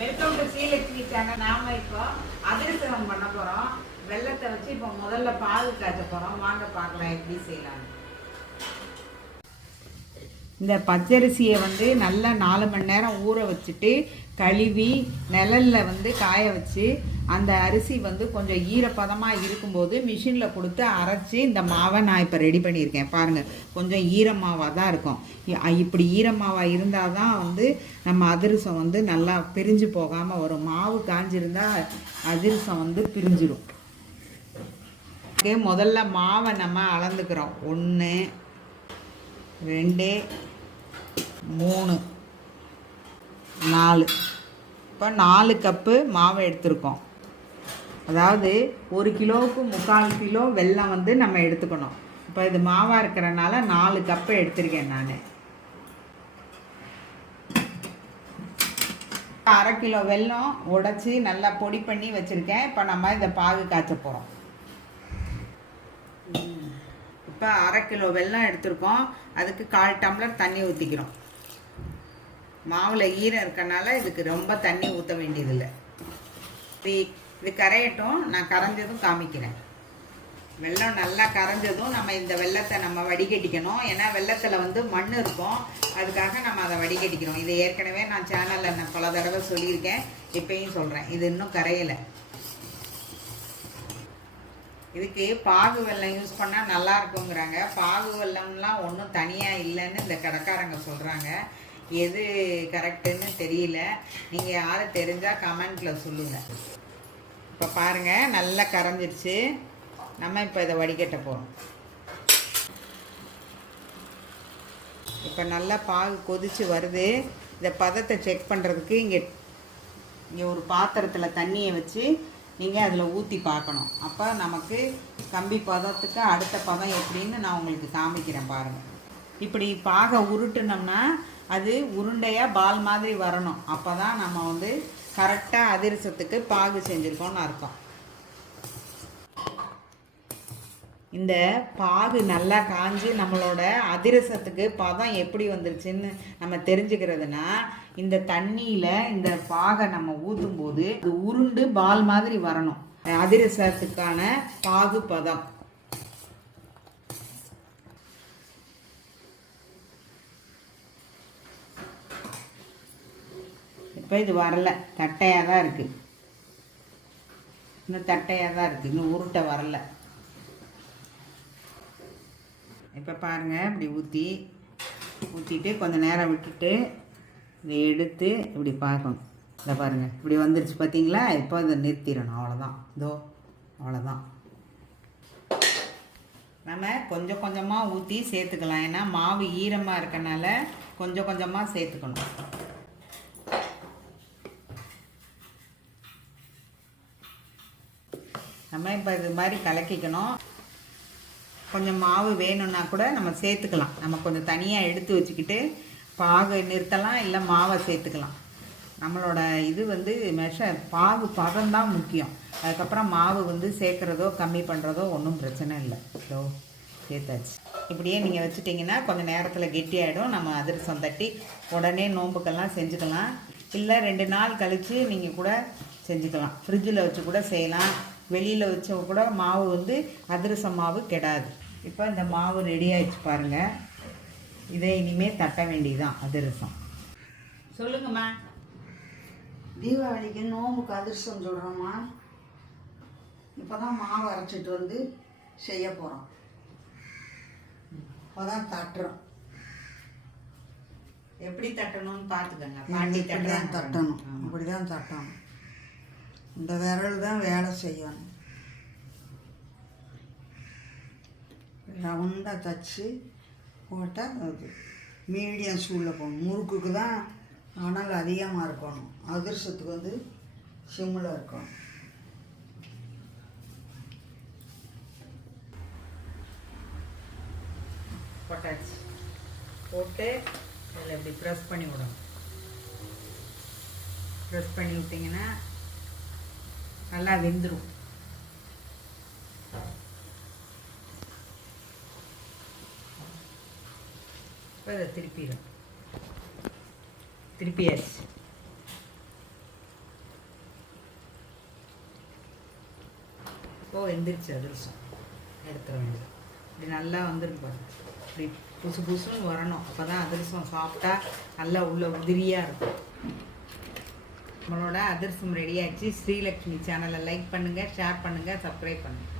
Welcome to Srilakshmi channel. நாம இப்போ அதிரசம் பண்ண போறோம். வெள்ளத்தை வச்சு இப்போ முதல்ல பால் காய்ச்ச போறோம். வாங்க பார்க்கலாம் எப்படி செய்யலாம். இந்த பச்சரிசியை நல்லா 4 மணி நேரம் ஊற வச்சுட்டு கழுவி நிழலில் காய வச்சு அந்த அரிசி கொஞ்சம் ஈரப்பதமாக இருக்கும்போது மிஷினில் கொடுத்து அரைச்சி இந்த மாவை நான் இப்போ ரெடி பண்ணியிருக்கேன். பாருங்கள், கொஞ்சம் ஈரமாவாக தான் இருக்கும். இப்படி ஈரமாவாக இருந்தால் தான் நம்ம அதிரசம் நல்லா பிரிஞ்சு போகாமல் வரும். மாவு காஞ்சிருந்தால் அதிரசம் பிரிஞ்சிடும். முதல்ல மாவை நம்ம அளந்துக்கிறோம். 1 2 3 4. இப்போ 4 கப்பு மாவை எடுத்துருக்கோம். அதாவது 1 கிலோவுக்கு 3/4 கிலோ வெல்லம் நம்ம எடுத்துக்கணும். இப்போ இது மாவாக இருக்கிறனால 4 கப்பு எடுத்திருக்கேன் நான். 1/2 கிலோ வெல்லம் உடைச்சி நல்லா பொடி பண்ணி வச்சுருக்கேன். இப்போ நம்ம இதை பாகு காய்ச்ச போகிறோம். இப்போ 1/2 கிலோ வெல்லம் எடுத்துருக்கோம். அதுக்கு 1/4 டம்ளர் தண்ணி ஊற்றிக்கிறோம். மாவில் ஈரம் இருக்கனால இதுக்கு ரொம்ப தண்ணி ஊற்ற வேண்டியதில்லை. இது கரையட்டும், நான் கரைஞ்சதும் காமிக்கிறேன். வெல்லம் நல்லா கரைஞ்சதும் நம்ம இந்த வெல்லத்தை நம்ம வடிகட்டிக்கணும். ஏன்னா வெல்லத்தில் மண் இருக்கும், அதுக்காக நம்ம அதை வடிகட்டிக்கிறோம். இது ஏற்கனவே நான் சேனலில் நான் பல தடவை சொல்லியிருக்கேன், இப்பயும் சொல்கிறேன். இது இன்னும் கரையலை. இதுக்கு பாகு வெல்லம் யூஸ் பண்ணால் நல்லா இருக்குங்கிறாங்க. பாகு வெல்லம்லாம் ஒன்றும் தனியாக இல்லைன்னு இந்த கடைக்காரங்க சொல்கிறாங்க. எது கரெக்டுன்னு தெரியல. நீங்கள் யாரும் தெரிஞ்சால் கமெண்ட்டில் சொல்லுங்கள். இப்போ பாருங்கள், நல்லா கரைஞ்சிருச்சு. நம்ம இப்போ இதை வடிகட்ட போகிறோம். இப்போ நல்லா பாகு கொதித்து வருது. இந்த பதத்தை செக் பண்ணுறதுக்கு இங்கே ஒரு பாத்திரத்தில் தண்ணியை வச்சு நீங்கள் அதில் ஊற்றி பார்க்கணும். அப்போ நமக்கு கம்பி பதத்துக்கு அடுத்த பதம் எப்படின்னு நான் உங்களுக்கு காமிக்கிறேன். பாருங்கள், இப்படி பாகை உருட்டுனோம்னா அது உருண்டையாக பால் மாதிரி வரணும். அப்போ தான் நம்ம கரெக்டாக அதிரசத்துக்கு பாகு செஞ்சுருக்கோம்னு அர்த்தம். இந்த பாகு நல்லா காஞ்சி நம்மளோட அதிரசத்துக்கு பதம் எப்படி வந்துருச்சுன்னு நம்ம தெரிஞ்சுக்கிறதுனா, இந்த தண்ணியில் இந்த பாகை நம்ம ஊற்றும் போது அது உருண்டு பால் மாதிரி வரணும். அதிரசத்துக்கான பாகு பதம். இப்போ இது வரலை, தட்டையாக தான் இருக்குது. இன்னும் தட்டையாக தான் இருக்குது, இன்னும் உருட்டை வரலை. இப்போ பாருங்கள், இப்படி ஊற்றிட்டு கொஞ்சம் நேரம் விட்டுட்டு இதை எடுத்து இப்படி பார்க்கணும். இதை பாருங்கள், இப்படி வந்துருச்சு பார்த்தீங்களா? இப்போ இதை நிறுத்திடணும். அவ்வளோதான். இதோ அவ்வளோதான். நம்ம கொஞ்சம் கொஞ்சமாக ஊற்றி சேர்த்துக்கலாம். ஏன்னா மாவு ஈரமாக இருக்கனால கொஞ்சம் கொஞ்சமாக சேர்த்துக்கணும். நம்ம இப்போ இது மாதிரி கலக்கிக்கணும். கொஞ்சம் மாவு வேணும்னா கூட நம்ம சேர்த்துக்கலாம். நம்ம கொஞ்சம் தனியாக எடுத்து வச்சுக்கிட்டு பாகு நிறுத்தலாம், இல்லை மாவை சேர்த்துக்கலாம். நம்மளோட இது பாகு பதம்தான் முக்கியம். அதுக்கப்புறம் மாவு சேர்க்குறதோ கம்மி பண்ணுறதோ ஒன்றும் பிரச்சனை இல்லை. ஸோ சேர்த்தாச்சு. இப்படியே நீங்கள் வச்சுட்டிங்கன்னா கொஞ்சம் நேரத்தில் கெட்டியாகிடும். நம்ம அதிரசம் தட்டி உடனே நோம்புக்கெல்லாம் செஞ்சுக்கலாம். இல்லை 2 நாள் கழித்து நீங்கள் கூட செஞ்சுக்கலாம். ஃப்ரிட்ஜில் வச்சு கூட செய்யலாம். வெளியில் வச்ச கூட மாவு அதிரசம் மாவு கெடாது. இப்போ இந்த மாவு ரெடி ஆகிடுச்சு பாருங்கள். இதை இனிமேல் தட்ட வேண்டியதுதான் அதிரசம். சொல்லுங்கம்மா. தீபாவளிக்கு நோம்புக்கு அதிரசம் சொல்கிறோம்மா. இப்போ தான் மாவு அரைச்சிட்டு செய்ய போகிறோம். இப்போ தான் தட்டுறோம். எப்படி தட்டணும்னு பார்த்துக்கோங்க. பாட்டி தட்டணும். இப்படி தான் தட்டணும். இந்த விரல் தான் வேலை செய்யணும். ரவுண்டாக தச்சு போட்டால் அது மீடியம் சூடில் போகணும். முறுக்குக்கு தான் அனல் அதிகமாக இருக்கணும். அதிரசத்துக்கு சிம்மில் இருக்கணும். போட்டாச்சு. போட்டு அதில் இப்படி ப்ரெஸ் பண்ணி விடணும். ப்ரெஸ் பண்ணி விட்டிங்கன்னா நல்லா வெந்துடும். இப்போ இதை திருப்பியாச்சு. ஓ எந்திரிச்சு அதிரசம் எடுத்துட வேண்டியது. இப்படி நல்லா வந்துருக்கு பாருங்க. இப்படி புசு புசுன்னு வரணும். அப்போ தான் அதிரசம் சாஃப்டாக நல்லா உள்ள உதிரியாக இருக்கும். நம்மளோட அதிரசம் ரெடி ஆச்சு. ஸ்ரீலக்ஷ்மி சேனலை லைக் பண்ணுங்கள், ஷேர் பண்ணுங்கள், சப்ஸ்கிரைப் பண்ணுங்கள்.